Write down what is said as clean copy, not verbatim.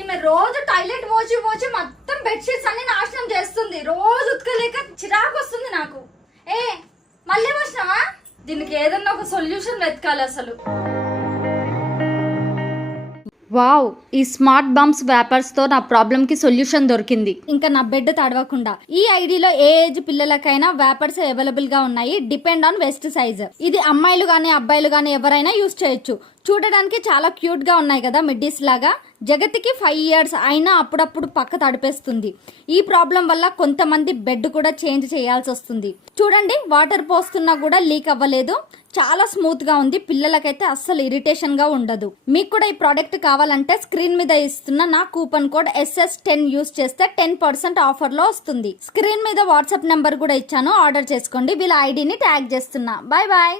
ఈమె రోజు టాయిలెట్ పోచి పోచి మొత్తం బెడ్షీట్స్ అన్ని నాశనం చేస్తుంది. రోజు ఉతకలేక చిరాకు వస్తుంది నాకు. మళ్ళీ వచ్చినావా? దీనికి ఏదన్నా ఒక సొల్యూషన్ వెతకాలి అసలు. వావ్, ఈ స్మార్ట్ బంప్స్ వ్యాపర్స్ తో నా ప్రాబ్లం కి సొల్యూషన్ దొరికింది. ఇంకా నా బెడ్ తడవకుండా. ఈ ఐడిలో ఏ ఏజ్ పిల్లలకైనా వ్యాపర్స్ అవైలబుల్ గా ఉన్నాయి. Depend on west size. ఇది అమ్మాయిలు గానీ అబ్బాయిలు గానీ ఎవరైనా యూజ్ చేయొచ్చు. చూడడానికి చాలా క్యూట్ గా ఉన్నాయి కదా మిడ్డీస్ లాగా. జగతికి 5 years అయినా అప్పుడప్పుడు పక్క తడిపేస్తుంది. ఈ ప్రాబ్లం వల్ల కొంతమంది బెడ్ కూడా చేంజ్ చేయాల్సి వస్తుంది. చూడండి, వాటర్ పోస్తున్నా కూడా లీక్ అవ్వలేదు. చాలా స్మూత్ గా ఉంది. పిల్లలకైతే అస్సలు ఇరిటేషన్ గా ఉండదు. మీకు కూడా ఈ ప్రోడక్ట్ కావాలంటే స్క్రీన్ మీద ఇస్తున్న నా కూపన్ కోడ్ SS10 యూస్ చేస్తే 10% ఆఫర్ లో వస్తుంది. స్క్రీన్ మీద వాట్సాప్ నెంబర్ కూడా ఇచ్చాను, ఆర్డర్ చేసుకోండి. వీళ్ళ ఐడిని ట్యాగ్ చేస్తున్నా. Bye bye.